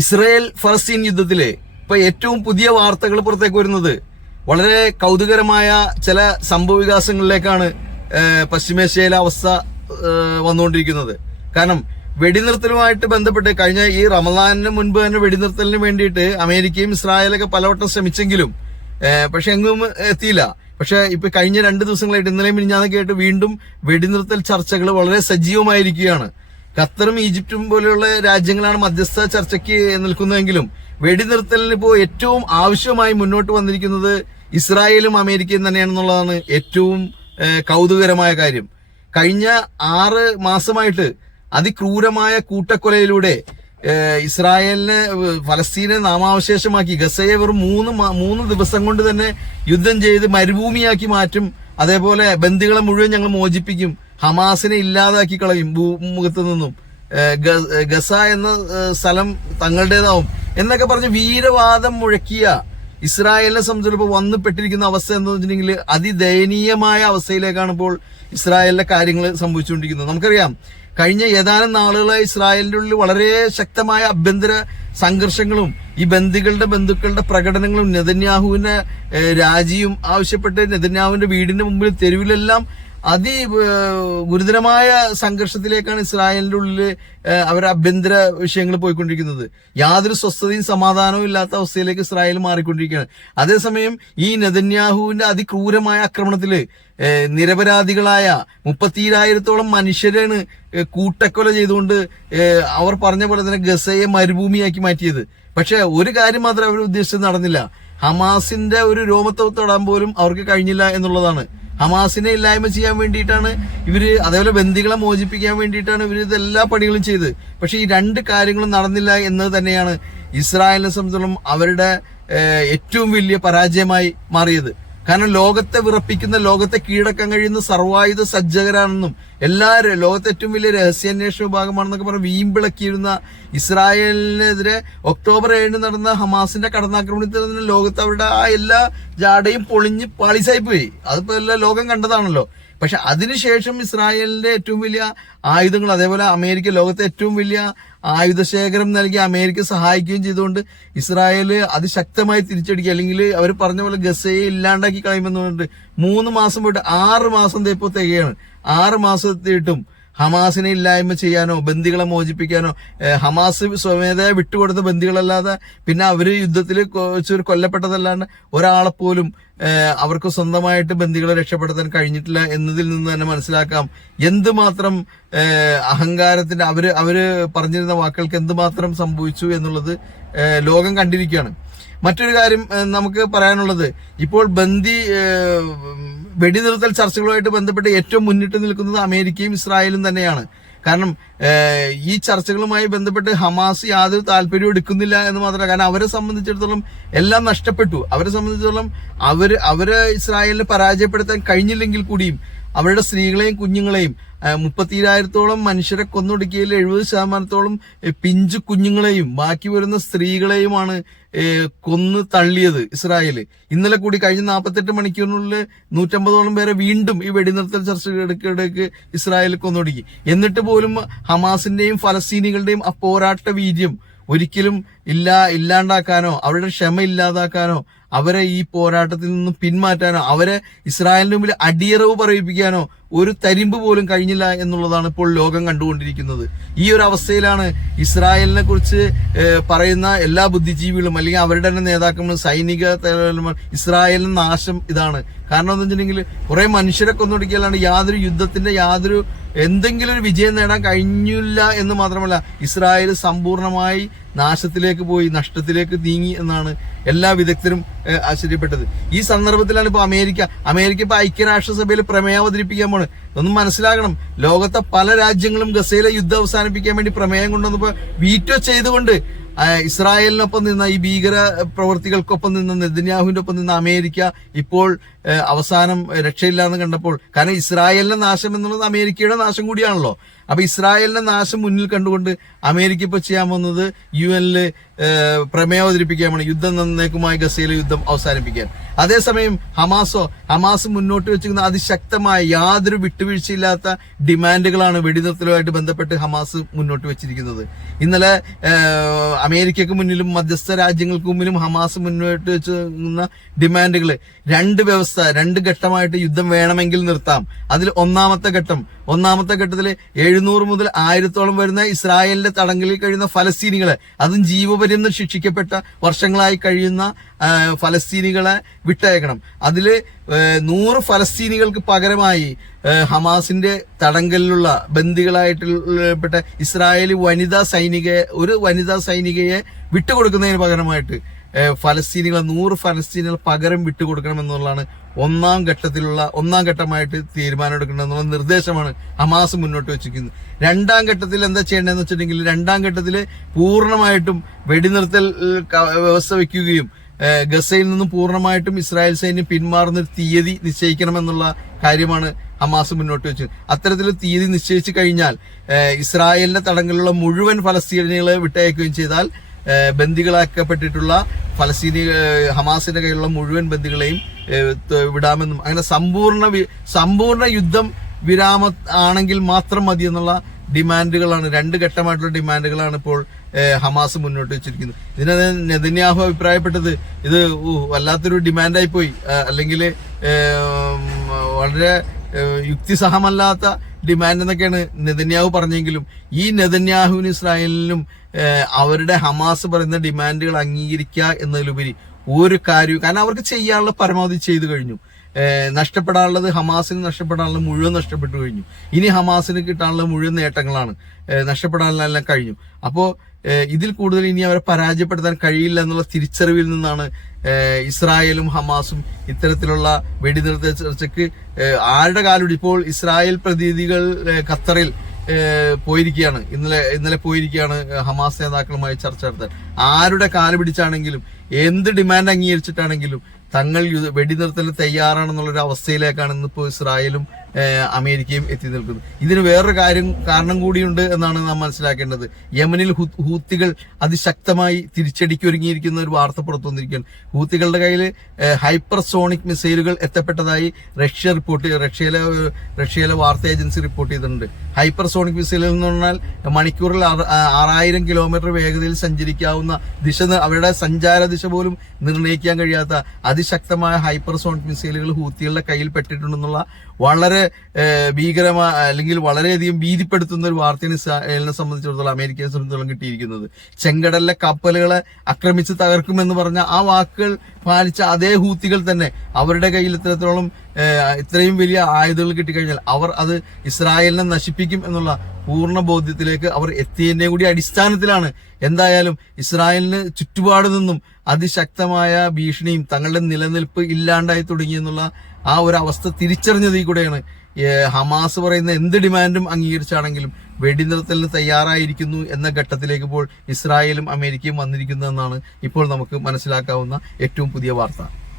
Israel ഫലസ്തീൻ യുദ്ധത്തിൽ ഇപ്പൊ ഏറ്റവും പുതിയ വാർത്തകൾ പുറത്തേക്ക് വരുന്നത് വളരെ കൗതുകരമായ ചില സംഭവ വികാസങ്ങളിലേക്കാണ് പശ്ചിമേഷ്യയിലെ അവസ്ഥ വന്നുകൊണ്ടിരിക്കുന്നത്. കാരണം വെടിനിർത്തലുമായിട്ട് ബന്ധപ്പെട്ട് കഴിഞ്ഞ ഈ റമദാനിന് മുൻപ് തന്നെ വെടിനിർത്തലിന് വേണ്ടിയിട്ട് അമേരിക്കയും ഇസ്രായേലൊക്കെ പലവട്ടം ശ്രമിച്ചെങ്കിലും പക്ഷെ എങ്ങും എത്തിയില്ല. പക്ഷെ ഇപ്പൊ കഴിഞ്ഞ രണ്ട് ദിവസങ്ങളായിട്ട് ഇന്നലെയും മിനിഞ്ഞാന്നൊക്കെ ആയിട്ട് വീണ്ടും വെടിനിർത്തൽ ചർച്ചകൾ വളരെ സജീവമായിരിക്കുകയാണ്. ഖത്തറും ഈജിപ്തും പോലെയുള്ള രാജ്യങ്ങളാണ് മധ്യസ്ഥ ചർച്ചയ്ക്ക് നിൽക്കുന്നതെങ്കിലും വെടിനിർത്തലിന് ഇപ്പോൾ ഏറ്റവും ആവശ്യമായി മുന്നോട്ട് വന്നിരിക്കുന്നത് ഇസ്രായേലും അമേരിക്കയും തന്നെയാണെന്നുള്ളതാണ് ഏറ്റവും കൗതുകരമായ കാര്യം. കഴിഞ്ഞ ആറ് മാസമായിട്ട് അതിക്രൂരമായ കൂട്ടക്കൊലയിലൂടെ ഇസ്രായേലിനെ ഫലസ്തീനെ നാമാവശേഷമാക്കി ഗസയെ വെറും മൂന്ന് മൂന്ന് ദിവസം കൊണ്ട് തന്നെ യുദ്ധം ചെയ്ത് മരുഭൂമിയാക്കി മാറ്റും. അതേപോലെ ബന്ദികളെ മുഴുവൻ ഞങ്ങൾ മോചിപ്പിക്കും. ഹമാസിനെ ഇല്ലാതാക്കി കളയും ഭൂമുഖത്ത് നിന്നും. ഗസ എന്ന സ്ഥലം തങ്ങളുടേതാവും. എന്നൊക്കെ പറഞ്ഞ് വീരവാദം മുഴക്കിയ ഇസ്രായേലിനെ സംബന്ധിച്ചിടത്തോളം വന്നു പെട്ടിരിക്കുന്ന അവസ്ഥ എന്ന് വെച്ചിട്ടുണ്ടെങ്കിൽ അതിദയനീയമായ അവസ്ഥയിലേക്കാണ് ഇപ്പോൾ ഇസ്രായേലിന്റെ കാര്യങ്ങൾ സംഭവിച്ചുകൊണ്ടിരിക്കുന്നത്. നമുക്കറിയാം കഴിഞ്ഞ ഏതാനും നാളുകളായി ഇസ്രായേലിന്റെ ഉള്ളിൽ വളരെ ശക്തമായ ആഭ്യന്തര സംഘർഷങ്ങളും ഈ ബന്ദികളുടെ ബന്ധുക്കളുടെ പ്രകടനങ്ങളും നെതന്യാഹുവിന്റെ രാജിയും ആവശ്യപ്പെട്ട് നെതന്യാഹുവിന്റെ വീടിന്റെ മുമ്പിൽ തെരുവിലെല്ലാം അതി ഗുരുതരമായ സംഘർഷത്തിലേക്കാണ് ഇസ്രായേലിന്റെ ഉള്ളിൽ അവരുടെ ആഭ്യന്തര വിഷയങ്ങൾ പോയിക്കൊണ്ടിരിക്കുന്നത്. യാതൊരു സ്വസ്ഥതയും സമാധാനവും ഇല്ലാത്ത അവസ്ഥയിലേക്ക് ഇസ്രായേൽ മാറിക്കൊണ്ടിരിക്കുകയാണ്. അതേസമയം ഈ നെതന്യാഹുവിന്റെ അതിക്രൂരമായ ആക്രമണത്തിൽ നിരപരാധികളായ മുപ്പത്തിരായിരത്തോളം മനുഷ്യരാണ് കൂട്ടക്കൊല ചെയ്തുകൊണ്ട് അവർ പറഞ്ഞ പോലെ തന്നെ ഗസയെ മരുഭൂമിയാക്കി മാറ്റിയത്. പക്ഷെ ഒരു കാര്യം മാത്രം അവർ ഉദ്ദേശിച്ചത് നടന്നില്ല. ഹമാസിന്റെ ഒരു രോമത്തെ തൊടാൻ പോലും അവർക്ക് കഴിഞ്ഞില്ല എന്നുള്ളതാണ്. ഹമാസിനെ ഇല്ലായ്മ ചെയ്യാൻ വേണ്ടിയിട്ടാണ് ഇവർ അതേപോലെ ബന്ദികളെ മോചിപ്പിക്കാൻ വേണ്ടിയിട്ടാണ് ഇവർ ഇതെല്ലാ പണികളും ചെയ്ത് പക്ഷെ ഈ രണ്ട് കാര്യങ്ങളും നടന്നില്ല എന്നത് തന്നെയാണ് ഇസ്രായേലിനെ സംബന്ധിച്ചിടത്തോളം അവരുടെ ഏറ്റവും വലിയ പരാജയമായി മാറിയത്. കാരണം ലോകത്തെ വിറപ്പിക്കുന്ന ലോകത്തെ കീഴടക്കാൻ കഴിയുന്ന സർവായുധ സജ്ജകരാണെന്നും എല്ലാ ലോകത്തെ ഏറ്റവും വലിയ രഹസ്യാന്വേഷണ വിഭാഗമാണെന്നൊക്കെ പറഞ്ഞ് വീമ്പിളക്കിയിരുന്ന ഇസ്രായേലിനെതിരെ ഒക്ടോബർ ഏഴിന് നടന്ന ഹമാസിന്റെ കടന്നാക്രമണത്തിൽ തന്നെ ലോകത്ത് അവരുടെ ആ എല്ലാ ജാടയും പൊളിഞ്ഞ് പാളിസായി പോയി. അതിപ്പോ എല്ലാ ലോകം കണ്ടതാണല്ലോ. പക്ഷെ അതിനുശേഷം ഇസ്രായേലിന്റെ ഏറ്റവും വലിയ ആയുധങ്ങൾ അതേപോലെ അമേരിക്ക ലോകത്തെ ഏറ്റവും വലിയ ആയുധശേഖരം നൽകി അമേരിക്ക സഹായിക്കുകയും ചെയ്തുകൊണ്ട് ഇസ്രായേൽ അതിശക്തമായി തിരിച്ചടിക്കുക അല്ലെങ്കിൽ അവർ പറഞ്ഞ പോലെ ഗസയെ ഇല്ലാണ്ടാക്കി കളയുമെന്ന് പറഞ്ഞിട്ട് മൂന്ന് മാസം പോയിട്ട് ആറ് മാസം തേപ്പോ തികയാണ്. ആറ് മാസത്തിട്ടും ഹമാസിനെ ഇല്ലായ്മ ചെയ്യാനോ ബന്ദികളെ മോചിപ്പിക്കാനോ ഹമാസ് സ്വമേധയ വിട്ടുകൊടുത്ത ബന്ദികളല്ലാതെ പിന്നെ അവർ യുദ്ധത്തിൽ കൊല്ലപ്പെട്ടതല്ലാണ്ട് ഒരാളെ പോലും അവർക്ക് സ്വന്തമായിട്ട് ബന്ദികളെ രക്ഷപ്പെടുത്താൻ കഴിഞ്ഞിട്ടില്ല എന്നതിൽ നിന്ന് തന്നെ മനസ്സിലാക്കാം. എന്തുമാത്രം അഹങ്കാരത്തിന്റെ അവർ അവർ പറഞ്ഞിരുന്ന വാക്കുകൾക്ക് എന്തുമാത്രം സംഭവിച്ചു എന്നുള്ളത് ലോകം കണ്ടിരിക്കുകയാണ്. മറ്റൊരു കാര്യം നമുക്ക് പറയാനുള്ളത് ഇപ്പോൾ ബന്ദി വെടിനിർത്തൽ ചർച്ചകളുമായിട്ട് ബന്ധപ്പെട്ട് ഏറ്റവും മുന്നിട്ട് നിൽക്കുന്നത് അമേരിക്കയും ഇസ്രായേലും തന്നെയാണ്. കാരണം ഈ ചർച്ചകളുമായി ബന്ധപ്പെട്ട് ഹമാസ് യാതൊരു താല്പര്യവും എടുക്കുന്നില്ല എന്ന് മാത്രമല്ല. കാരണം അവരെ സംബന്ധിച്ചിടത്തോളം എല്ലാം നഷ്ടപ്പെട്ടു. അവരെ സംബന്ധിച്ചിടത്തോളം അവർ അവരെ ഇസ്രായേലിനെ പരാജയപ്പെടുത്താൻ കഴിഞ്ഞില്ലെങ്കിൽ കൂടിയും അവരുടെ സ്ത്രീകളെയും കുഞ്ഞുങ്ങളെയും മുപ്പത്തിരായിരത്തോളം മനുഷ്യരെ കൊന്നൊടുക്കിയതിൽ എഴുപത് ശതമാനത്തോളം പിഞ്ചു കുഞ്ഞുങ്ങളെയും ബാക്കി വരുന്ന സ്ത്രീകളെയുമാണ് കൊന്ന് തള്ളിയത് ഇസ്രായേൽ ഇന്നലെ കൂടി കഴിഞ്ഞ നാൽപ്പത്തെട്ട് മണിക്കൂറിനുള്ളിൽ നൂറ്റമ്പതോളം പേരെ വീണ്ടും ഈ വെടിനിർത്തൽ ചർച്ചകൾ ചർച്ചയ്ക്കിടയ്ക്ക് ഇസ്രായേൽ കൊന്നൊടുക്കി. എന്നിട്ട് പോലും ഹമാസിന്റെയും ഫലസ്തീനികളുടെയും ആ പോരാട്ട വീര്യം ഒരിക്കലും ഇല്ലാ ഇല്ലാണ്ടാക്കാനോ അവരുടെ ക്ഷമ ഇല്ലാതാക്കാനോ അവരെ ഈ പോരാട്ടത്തിൽ നിന്നും പിന്മാറ്റാനോ അവരെ ഇസ്രായേലിന് മുമ്പിൽ അടിയറവ് പറയിപ്പിക്കാനോ ഒരു തരിമ്പ് പോലും കഴിഞ്ഞില്ല എന്നുള്ളതാണ് ഇപ്പോൾ ലോകം കണ്ടുകൊണ്ടിരിക്കുന്നത്. ഈ ഒരു അവസ്ഥയിലാണ് ഇസ്രായേലിനെ കുറിച്ച് പറയുന്ന എല്ലാ ബുദ്ധിജീവികളും അല്ലെങ്കിൽ അവരുടെ തന്നെ നേതാക്കളും സൈനിക ഇസ്രായേലിന് നാശം ഇതാണ്. കാരണം എന്ന് വെച്ചിട്ടുണ്ടെങ്കിൽ കുറെ മനുഷ്യരെ കൊന്നൊടുക്കിയാലാണ് യാതൊരു യുദ്ധത്തിന്റെ യാതൊരു എന്തെങ്കിലും ഒരു വിജയം നേടാൻ കഴിഞ്ഞില്ല എന്ന് മാത്രമല്ല ഇസ്രായേൽ സമ്പൂർണമായി നാശത്തിലേക്ക് പോയി നഷ്ടത്തിലേക്ക് നീങ്ങി എന്നാണ് എല്ലാ വിദഗ്ധരും ആശ്ചര്യപ്പെട്ടത്. ഈ സന്ദർഭത്തിലാണ് ഇപ്പോൾ അമേരിക്ക അമേരിക്ക ഇപ്പൊ ഐക്യരാഷ്ട്രസഭയിൽ പ്രമേയം അവതരിപ്പിക്കാൻ പോണ് ഒന്ന് മനസ്സിലാക്കണം ലോകത്തെ പല രാജ്യങ്ങളും ഗസയിലെ യുദ്ധം അവസാനിപ്പിക്കാൻ വേണ്ടി പ്രമേയം കൊണ്ടുവന്നപ്പോ വീറ്റോ ചെയ്തുകൊണ്ട് ഇസ്രായേലിനൊപ്പം നിന്ന ഈ ഭീകര പ്രവർത്തികൾക്കൊപ്പം നിന്ന നെതിന്യാഹുവിന്റെ ഒപ്പം നിന്ന അമേരിക്ക ഇപ്പോൾ അവസാനം രക്ഷയില്ലാന്ന് കണ്ടപ്പോൾ കാരണം ഇസ്രായേലിന്റെ നാശം എന്നുള്ളത് അമേരിക്കയുടെ നാശം കൂടിയാണല്ലോ. അപ്പൊ ഇസ്രായേലിന്റെ നാശം മുന്നിൽ കണ്ടുകൊണ്ട് അമേരിക്ക ഇപ്പോൾ ചെയ്യാൻ പോകുന്നത് യു എനിൽ പ്രമേയം അവതരിപ്പിക്കാമാണ് യുദ്ധം നന്നേക്കുമായി ഗസയിലെ യുദ്ധം അവസാനിപ്പിക്കാൻ. അതേസമയം ഹമാസോ ഹമാസ് മുന്നോട്ട് വെച്ചിരിക്കുന്ന അതിശക്തമായ യാതൊരു വിട്ടുവീഴ്ചയില്ലാത്ത ഡിമാൻഡുകളാണ് വെടിനിർത്തലുമായിട്ട് ബന്ധപ്പെട്ട് ഹമാസ് മുന്നോട്ട് വെച്ചിരിക്കുന്നത്. ഇന്നലെ അമേരിക്കക്ക് മുന്നിലും മധ്യസ്ഥ രാജ്യങ്ങൾക്ക് മുന്നിലും ഹമാസ് മുന്നോട്ട് വെച്ചിരുന്ന ഡിമാൻഡുകൾ രണ്ട് വ്യവസ്ഥ രണ്ട് ഘട്ടമായിട്ട് യുദ്ധം വേണമെങ്കിൽ നിർത്താം. അതിൽ ഒന്നാമത്തെ ഘട്ടം ഒന്നാമത്തെ ഘട്ടത്തിൽ എഴുന്നൂറ് മുതൽ ആയിരത്തോളം വരുന്ന ഇസ്രായേലിന്റെ തടങ്കലിൽ കഴിയുന്ന ഫലസ്തീനികളെ അതും ജീവപര്യന്തം ശിക്ഷിക്കപ്പെട്ട വർഷങ്ങളായി കഴിയുന്ന ഫലസ്തീനികളെ വിട്ടയക്കണം. അതിൽ ഏ, നൂറ് ഫലസ്തീനികൾക്ക് പകരമായി ഹമാസിന്റെ തടങ്കലിലുള്ള ബന്ദികളായിട്ടുള്ള ഇസ്രായേലി വനിതാ സൈനികയെ ഒരു വനിതാ സൈനികയെ വിട്ടുകൊടുക്കുന്നതിന് പകരമായിട്ട് ഫലസ്തീനികളെ നൂറ് ഫലസ്തീനികൾ പകരം വിട്ടുകൊടുക്കണമെന്നുള്ളതാണ് ഒന്നാം ഘട്ടത്തിലുള്ള ഒന്നാം ഘട്ടമായിട്ട് തീരുമാനം എടുക്കേണ്ടതെന്നുള്ള നിർദ്ദേശമാണ് ഹമാസ് മുന്നോട്ട് വെച്ചിരിക്കുന്നത്. രണ്ടാം ഘട്ടത്തിൽ എന്താ ചെയ്യേണ്ടതെന്ന് വെച്ചിട്ടുണ്ടെങ്കിൽ രണ്ടാം ഘട്ടത്തിൽ പൂർണമായിട്ടും വെടിനിർത്തൽ വ്യവസ്ഥ വയ്ക്കുകയും ഗസയിൽ നിന്നും പൂർണമായിട്ടും ഇസ്രായേൽ സൈന്യം പിന്മാറുന്ന ഒരു തീയതി നിശ്ചയിക്കണമെന്നുള്ള കാര്യമാണ് ഹമാസ് മുന്നോട്ട് വെച്ചത്. അത്തരത്തിൽ തീയതി നിശ്ചയിച്ചു കഴിഞ്ഞാൽ ഇസ്രായേലിന്റെ തടങ്കലുള്ള മുഴുവൻ ഫലസ്തീനികളെ വിട്ടയക്കുകയും ചെയ്താൽ ബന്ദികളാക്കപ്പെട്ടിട്ടുള്ള ഫലസ്തീനി ഹമാസിന്റെ കയ്യിലുള്ള മുഴുവൻ ബന്ദികളെയും വിടാമെന്നും അങ്ങനെ സമ്പൂർണ സമ്പൂർണ യുദ്ധം വിരാമ ആണെങ്കിൽ മാത്രം മതി എന്നുള്ള ഡിമാൻഡുകളാണ് രണ്ട് ഘട്ടമായിട്ടുള്ള ഡിമാൻഡുകളാണ് ഇപ്പോൾ ഹമാസ് മുന്നോട്ട് വെച്ചിരിക്കുന്നത്. ഇതിനെ നെതന്യാഹു അഭിപ്രായപ്പെട്ടത് ഇത് വല്ലാത്തൊരു ഡിമാൻഡായി പോയി അല്ലെങ്കിൽ വളരെ യുക്തിസഹമല്ലാത്ത ഡിമാൻഡ് എന്നൊക്കെയാണ് നെതന്യാഹു പറഞ്ഞെങ്കിലും ഈ നെതന്യാഹുവിനും ഇസ്രായേലിനും അവരുടെ ഹമാസ് പറയുന്ന ഡിമാൻഡുകൾ അംഗീകരിക്കുക എന്നതിലുപരി ഒരു കാര്യവും കാരണം അവർക്ക് ചെയ്യാനുള്ള പരമാവധി ചെയ്തു കഴിഞ്ഞു. നഷ്ടപ്പെടാനുള്ളത് ഹമാസിന് നഷ്ടപ്പെടാനുള്ളത് മുഴുവൻ നഷ്ടപ്പെട്ടു കഴിഞ്ഞു. ഇനി ഹമാസിന് കിട്ടാനുള്ള മുഴുവൻ നേട്ടങ്ങളാണ് നഷ്ടപ്പെടാനുള്ള എല്ലാം കഴിഞ്ഞു. അപ്പോൾ ഇതിൽ കൂടുതൽ ഇനി അവരെ പരാജയപ്പെടുത്താൻ കഴിയില്ല എന്നുള്ള തിരിച്ചറിവിൽ നിന്നാണ് ഇസ്രായേലും ഹമാസും ഇത്തരത്തിലുള്ള വെടിനിർത്ത ചർച്ചയ്ക്ക് ആരുടെ കാലൂടി ഇപ്പോൾ ഇസ്രായേൽ പ്രതിനിധികൾ ഖത്തറിൽ പോയിരിക്കുകയാണ്. ഇന്നലെ ഇന്നലെ പോയിരിക്കുകയാണ് ഹമാസ് നേതാക്കളുമായി ചർച്ച നടത്താൻ. ആരുടെ കാൽ പിടിച്ചാണെങ്കിലും എന്ത് ഡിമാൻഡ് അംഗീകരിച്ചിട്ടാണെങ്കിലും തങ്ങൾ വെടിനിർത്തൽ തയ്യാറാണെന്നുള്ളൊരു അവസ്ഥയിലേക്കാണ് ഇന്നിപ്പോൾ ഇസ്രായേലും അമേരിക്കയും എത്തി നിൽക്കുന്നത്. ഇതിന് വേറൊരു കാര്യം കാരണം കൂടിയുണ്ട് എന്നാണ് നാം മനസ്സിലാക്കേണ്ടത്. യമനിൽ ഹൂത്തികൾ അതിശക്തമായി തിരിച്ചടിക്കൊരുങ്ങിയിരിക്കുന്ന ഒരു വാർത്ത പുറത്തു വന്നിരിക്കുകയാണ്. ഹൂത്തികളുടെ കയ്യിൽ ഹൈപ്പർസോണിക് മിസൈലുകൾ എത്തപ്പെട്ടതായി റഷ്യ റിപ്പോർട്ട്. റഷ്യയിലെ റഷ്യയിലെ വാർത്താ ഏജൻസി റിപ്പോർട്ട് ചെയ്തിട്ടുണ്ട്. ഹൈപ്പർസോണിക് മിസൈലുകൾ എന്ന് പറഞ്ഞാൽ മണിക്കൂറിൽ ആറായിരം കിലോമീറ്റർ വേഗതയിൽ സഞ്ചരിക്കാവുന്ന ദിശ അവരുടെ സഞ്ചാര ദിശ പോലും നിർണയിക്കാൻ കഴിയാത്ത അതിശക്തമായ ഹൈപ്പർസോണിക് മിസൈലുകൾ ഹൂത്തികളുടെ കയ്യിൽ പെട്ടിട്ടുണ്ടെന്നുള്ള വളരെ ഭീകരമായ അല്ലെങ്കിൽ വളരെയധികം ഭീതിപ്പെടുത്തുന്ന ഒരു വാർത്തയാണ് ഇസ്രായേലിനെ സംബന്ധിച്ചിടത്തോളം അമേരിക്കയെ സംബന്ധിച്ചിടത്തോളം കിട്ടിയിരിക്കുന്നത്. ചെങ്കടലിലെ കപ്പലുകളെ ആക്രമിച്ച് തകർക്കുമെന്ന് പറഞ്ഞ ആ വാക്കുകൾ പാലിച്ച അതേ ഹൂത്തികൾ തന്നെ അവരുടെ കയ്യിൽ ഇത്തരത്തോളം ഏഹ്, ഇത്രയും വലിയ ആയുധങ്ങൾ കിട്ടിക്കഴിഞ്ഞാൽ അവർ അത് ഇസ്രായേലിനെ നശിപ്പിക്കും എന്നുള്ള പൂർണ ബോധ്യത്തിലേക്ക് അവർ എത്തിയതിന്റെ കൂടി അടിസ്ഥാനത്തിലാണ്. എന്തായാലും ഇസ്രായേലിന് ചുറ്റുപാട് നിന്നും അതിശക്തമായ ഭീഷണിയും തങ്ങളുടെ നിലനിൽപ്പ് ഇല്ലാണ്ടായി തുടങ്ങി എന്നുള്ള ആ ഒരു അവസ്ഥ തിരിച്ചറിഞ്ഞതിൽ കൂടെയാണ്. ഹമാസ് പറയുന്ന എന്ത് ഡിമാൻഡും അംഗീകരിച്ചാണെങ്കിലും വെടിനിർത്തലിന് തയ്യാറായിരിക്കുന്നു എന്ന ഘട്ടത്തിലേക്ക് ഇപ്പോൾ ഇസ്രായേലും അമേരിക്കയും വന്നിരിക്കുന്നതെന്നാണ് ഇപ്പോൾ നമുക്ക് മനസ്സിലാക്കാവുന്ന ഏറ്റവും പുതിയ വാർത്ത.